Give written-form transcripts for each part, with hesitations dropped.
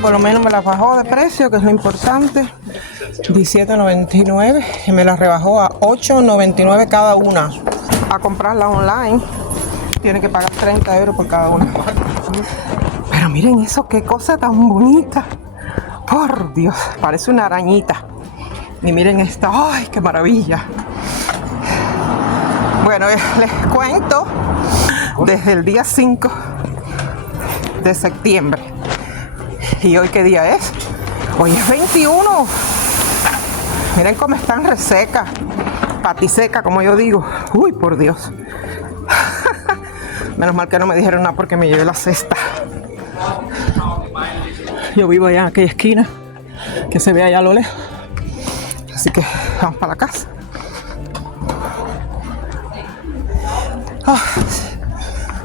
pero por lo menos me las bajó de precio, que es lo importante. $17.99 y me las rebajó a $8.99 cada una. A comprarlas online tiene que pagar 30 euros por cada una. Pero miren eso, qué cosa tan bonita. Por Dios, parece una arañita. Y miren esta, ¡ay, qué maravilla! Bueno, les cuento desde el día 5 de septiembre. ¿Y hoy qué día es? Hoy es 21. Miren cómo están resecas, patiseca, como yo digo. Uy, por Dios. Menos mal que no me dijeron nada porque me llevé la cesta. Yo vivo allá en aquella esquina que se ve allá a lo lejos. Así que vamos para la casa.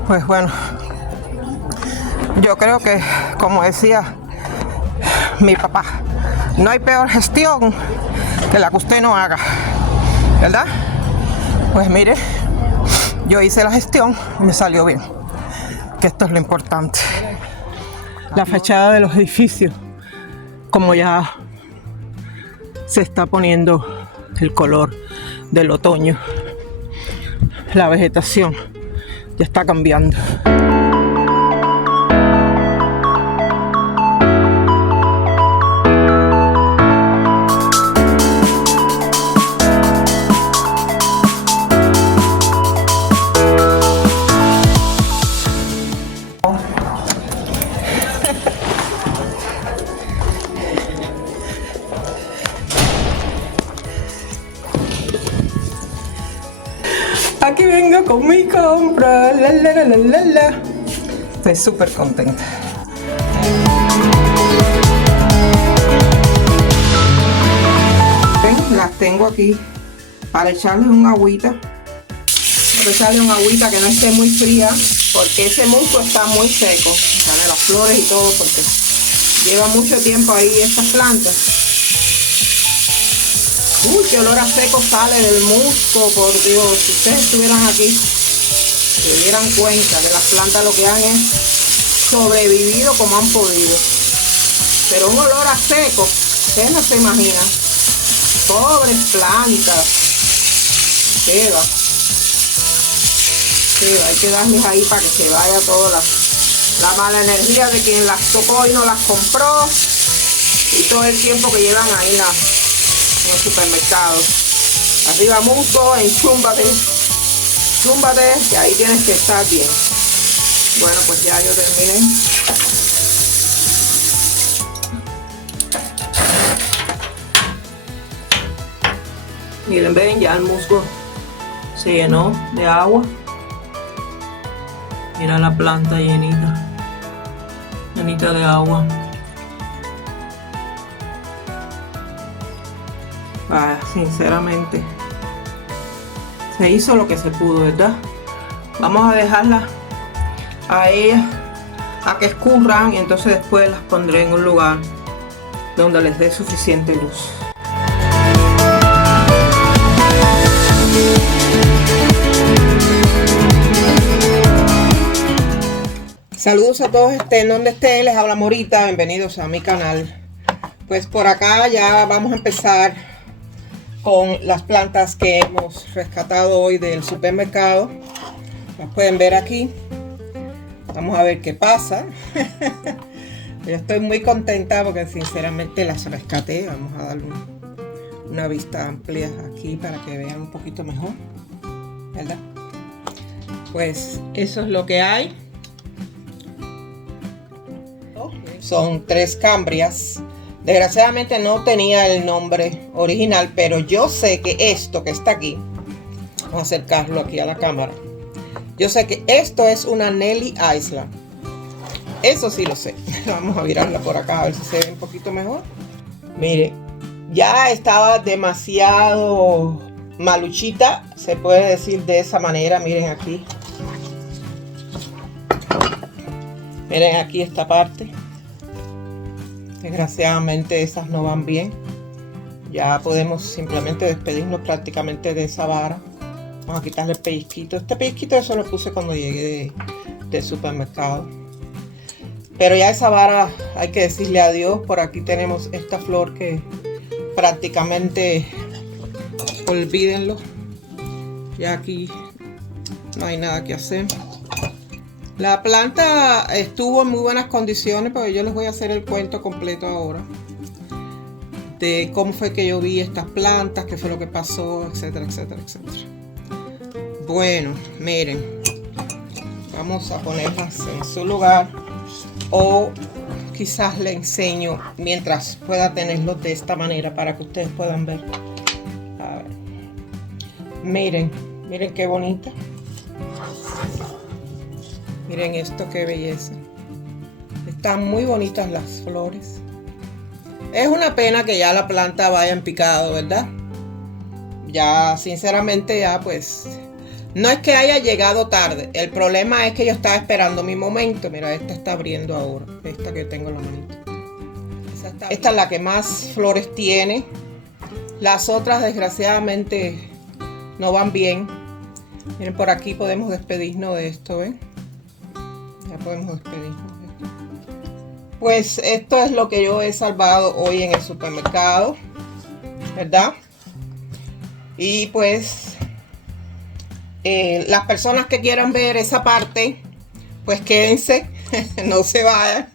Pues bueno, yo creo que, como decía mi papá, no hay peor gestión que la que usted no haga, ¿verdad? Pues mire, yo hice la gestión y me salió bien, que esto es lo importante. La fachada de los edificios, como ya se está poniendo el color del otoño, la vegetación ya está cambiando. Aquí vengo con mi compra, la. Estoy súper contenta. ¿Ven? Las tengo aquí para echarles un agüita. Para echarle un agüita que no esté muy fría, porque ese musgo está muy seco. Sale las flores y todo, porque lleva mucho tiempo ahí estas plantas. Uy, qué olor a seco sale del musgo, por Dios. Si ustedes estuvieran aquí, se dieran cuenta que las plantas lo que han es sobrevivido como han podido. Pero un olor a seco, ustedes no se imaginan. Pobres plantas. Qué va. Hay que darles ahí para que se vaya toda la mala energía de quien las tocó y no las compró. Y todo el tiempo que llevan ahí en los supermercados. Arriba musgo, enchúmbate, que ahí tienes que estar bien. Bueno, pues ya yo terminé. Miren, ven, ya el musgo se llenó de agua. Mira la planta llenita de agua. Sinceramente se hizo lo que se pudo, ¿verdad? Vamos a dejarlas a ellas a que escurran y entonces después las pondré en un lugar donde les dé suficiente luz. Saludos a todos, estén donde estén, les habla Morita, bienvenidos a mi canal. Pues por acá ya vamos a empezar con las plantas que hemos rescatado hoy del supermercado. Las pueden ver aquí. Vamos a ver qué pasa. Yo estoy muy contenta porque sinceramente las rescaté. Vamos a darle una vista amplia aquí para que vean un poquito mejor, ¿verdad? Pues eso es lo que hay. Son 3 cambrias. Desgraciadamente no tenía el nombre original, pero yo sé que esto que está aquí, vamos a acercarlo aquí a la cámara, yo sé que esto es una Nelly Island. Eso sí lo sé. Vamos a virarla por acá a ver si se ve un poquito mejor. Mire, ya estaba demasiado maluchita, se puede decir de esa manera. Miren aquí. Miren aquí esta parte. Desgraciadamente esas no van bien. Ya podemos simplemente despedirnos prácticamente de esa vara. Vamos a quitarle el pellizquito. Este pellizquito eso lo puse cuando llegué del supermercado. Pero ya esa vara hay que decirle adiós. Por aquí tenemos esta flor que prácticamente, olvídenlo, ya aquí no hay nada que hacer. La planta estuvo en muy buenas condiciones, pero yo les voy a hacer el cuento completo ahora de cómo fue que yo vi estas plantas, qué fue lo que pasó, etcétera, etcétera, etcétera. Bueno, miren, vamos a ponerlas en su lugar, o quizás le enseño mientras pueda tenerlos de esta manera para que ustedes puedan ver. A ver. Miren qué bonita. Miren esto, qué belleza. Están muy bonitas las flores. Es una pena que ya la planta vaya en picado, ¿verdad? Ya, sinceramente, ya pues... No es que haya llegado tarde. El problema es que yo estaba esperando mi momento. Mira, esta está abriendo ahora. Esta que tengo en la manita. Esta es la que más flores tiene. Las otras, desgraciadamente, no van bien. Miren, por aquí podemos despedirnos de esto, ¿ven? Ya podemos despedirnos de esto. Pues esto es lo que yo he salvado hoy en el supermercado, ¿verdad? Y pues las personas que quieran ver esa parte, pues quédense, no se vayan.